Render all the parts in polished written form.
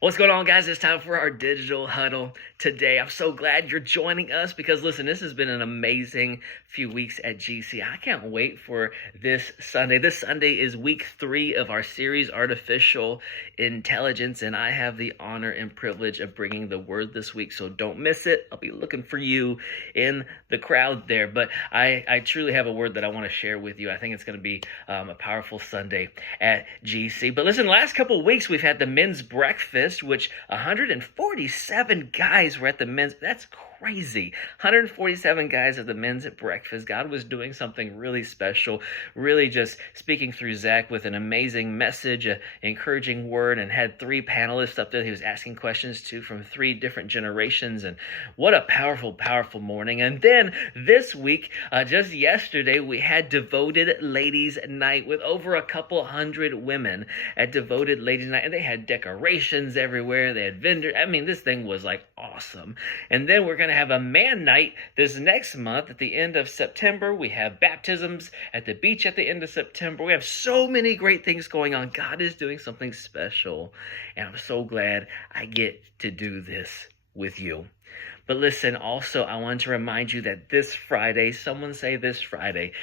What's going on, guys? It's time for our digital huddle today. I'm so glad you're joining us because, listen, this has been an amazing few weeks at GC. I can't wait for this Sunday. This Sunday is week 3 of our series, Artificial Intelligence, and I have the honor and privilege of bringing the word this week, so don't miss it. I'll be looking for you in the crowd there, but I truly have a word that I want to share with you. I think it's going to be a powerful Sunday at GC. But listen, last couple of weeks we've had the men's breakfast, which 147 guys were at the men's. That's crazy. 147 guys at the men's breakfast. God was doing something really special, really just speaking through Zach with an amazing message, an encouraging word, and had 3 panelists up there he was asking questions to from 3 different generations. And what a powerful, powerful morning. And then this week, just yesterday, we had Devoted Ladies Night with over a couple hundred women at Devoted Ladies Night. And they had decorations everywhere. They had vendors. I mean, this thing was like awesome. And then we're going to have a man night this next month at the end of September. We have baptisms at the beach at the end of September. We have so many great things going on. God is doing something special, and I'm so glad I get to do this with you. But listen, also, I want to remind you that this Friday, someone say this Friday,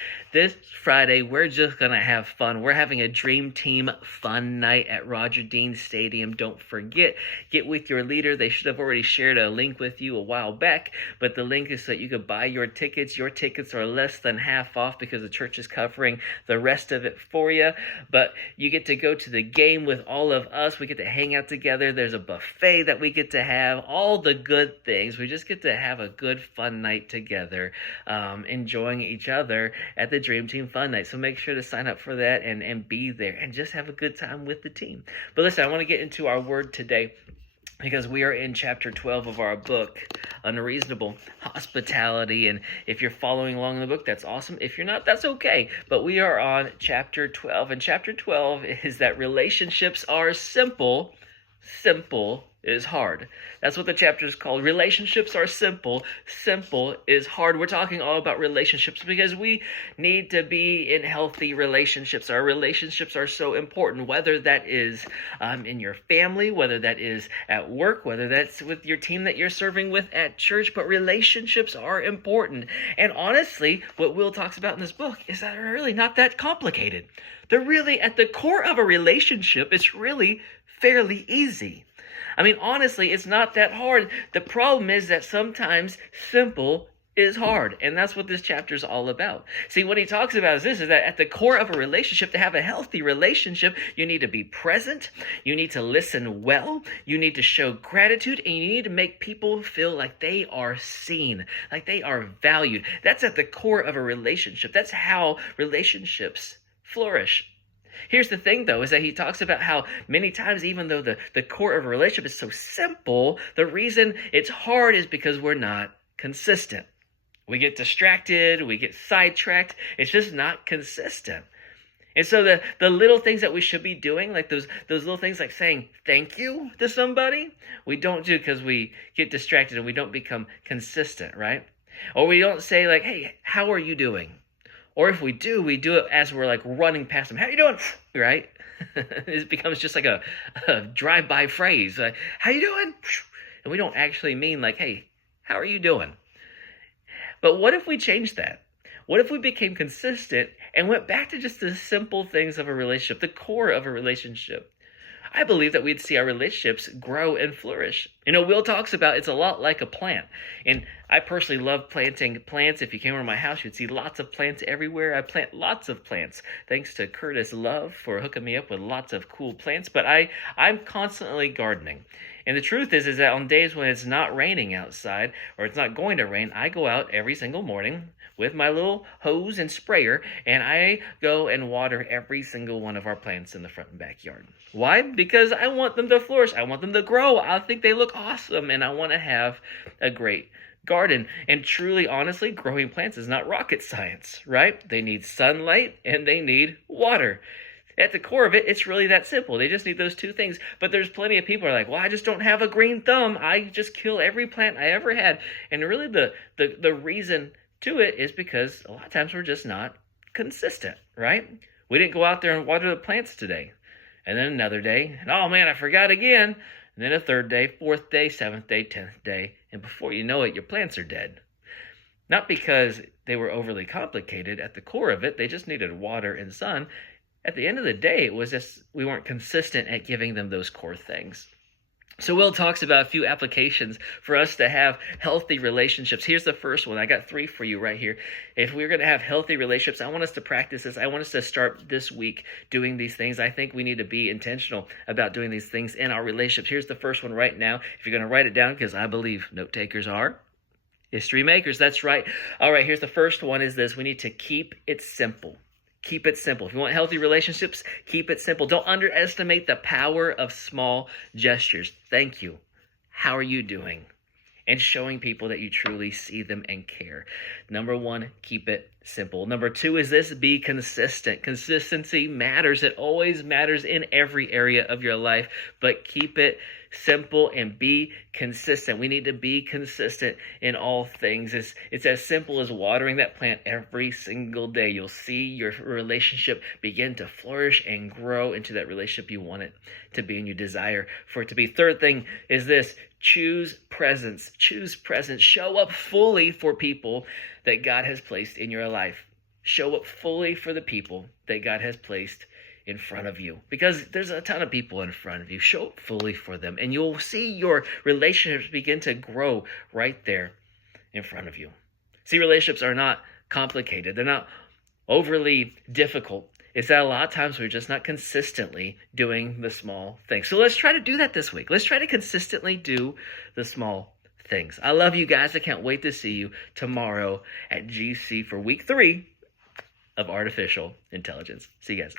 we're just going to have fun. We're having a Dream Team fun night at Roger Dean Stadium. Don't forget, get with your leader. They should have already shared a link with you a while back, but the link is so that you could buy your tickets. Your tickets are less than half off because the church is covering the rest of it for you. But you get to go to the game with all of us. We get to hang out together. There's a buffet that we get to have, all the good things. We just get to have a good fun night together, enjoying each other at the Dream Team Fun Night. So make sure to sign up for that and be there and just have a good time with the team. But listen, I want to get into our word today because we are in chapter 12 of our book, Unreasonable Hospitality. And if you're following along in the book, that's awesome. If you're not, that's okay. But we are on chapter 12. And chapter 12 is that relationships are simple. Simple is hard. That's what the chapter is called. Relationships are simple. Simple is hard. We're talking all about relationships because we need to be in healthy relationships. Our relationships are so important, whether that is in your family, whether that is at work, whether that's with your team that you're serving with at church. But relationships are important. And honestly, what Will talks about in this book is that they're really not that complicated. They're really at the core of a relationship. It's really fairly easy. I mean, honestly, it's not that hard. The problem is that sometimes simple is hard, and that's what this chapter is all about. See, what he talks about is this, is that at the core of a relationship, to have a healthy relationship, you need to be present, you need to listen well, you need to show gratitude, and you need to make people feel like they are seen, like they are valued. That's at the core of a relationship. That's how relationships flourish. Here's the thing, though, is that he talks about how many times, even though the core of a relationship is so simple, the reason it's hard is because we're not consistent. We get distracted, we get sidetracked. It's just not consistent. And so the little things that we should be doing, like those little things like saying thank you to somebody, we don't do because we get distracted and we don't become consistent, right? Or we don't say like, hey, how are you doing? Or if we do it as we're like running past them. How you doing? Right? It becomes just like a drive-by phrase. Like, how you doing? And we don't actually mean like, hey, how are you doing? But what if we changed that? What if we became consistent and went back to just the simple things of a relationship, the core of a relationship? I believe that we'd see our relationships grow and flourish. You know, Will talks about it's a lot like a plant. And I personally love planting plants. If you came over to my house, you'd see lots of plants everywhere. I plant lots of plants. Thanks to Curtis Love for hooking me up with lots of cool plants. But I'm constantly gardening. And the truth is that on days when it's not raining outside or it's not going to rain, I go out every single morning with my little hose and sprayer, and I go and water every single one of our plants in the front and backyard. Why? Because I want them to flourish. I want them to grow. I think they look awesome, and I want to have a great garden. And truly, honestly, growing plants is not rocket science, right? They need sunlight and they need water. At the core of it, it's really that simple. They just need those 2 things. But there's plenty of people who are like, well, I just don't have a green thumb. I just kill every plant I ever had. And really the reason to it is because a lot of times we're just not consistent, right? We didn't go out there and water the plants today. And then another day, and oh man, I forgot again. and then a third day, fourth day, seventh day, 10th day, and before you know it, your plants are dead. Not because they were overly complicated. At the core of it, they just needed water and sun. At the end of the day, it was just we weren't consistent at giving them those core things. So Will talks about a few applications for us to have healthy relationships. Here's the first one. I got 3 for you right here. If we're going to have healthy relationships, I want us to practice this. I want us to start this week doing these things. I think we need to be intentional about doing these things in our relationships. Here's the first one right now. If you're going to write it down, because I believe note takers are history makers. That's right. All right, here's the first one is this. We need to keep it simple. Keep it simple. If you want healthy relationships, keep it simple. Don't underestimate the power of small gestures. Thank you. How are you doing? And showing people that you truly see them and care. Number 1, keep it simple. Number 2 is this: be consistent. Consistency matters. It always matters in every area of your life, but keep it simple and be consistent. We need to be consistent in all things. It's as simple as watering that plant every single day. You'll see your relationship begin to flourish and grow into that relationship you want it to be and you desire for it to be. Third thing is this: choose presence. Choose presence. Show up fully for people that God has placed in your life. Show up fully for the people that God has placed in front of you, because there's a ton of people in front of you. Show up fully for them, and you'll see your relationships begin to grow right there in front of you. See, relationships are not complicated. They're not overly difficult. It's that a lot of times we're just not consistently doing the small things. So let's try to do that this week. Let's try to consistently do the small things. I love you guys. I can't wait to see you tomorrow at GC for week 3 of Artificial Intelligence. See you guys.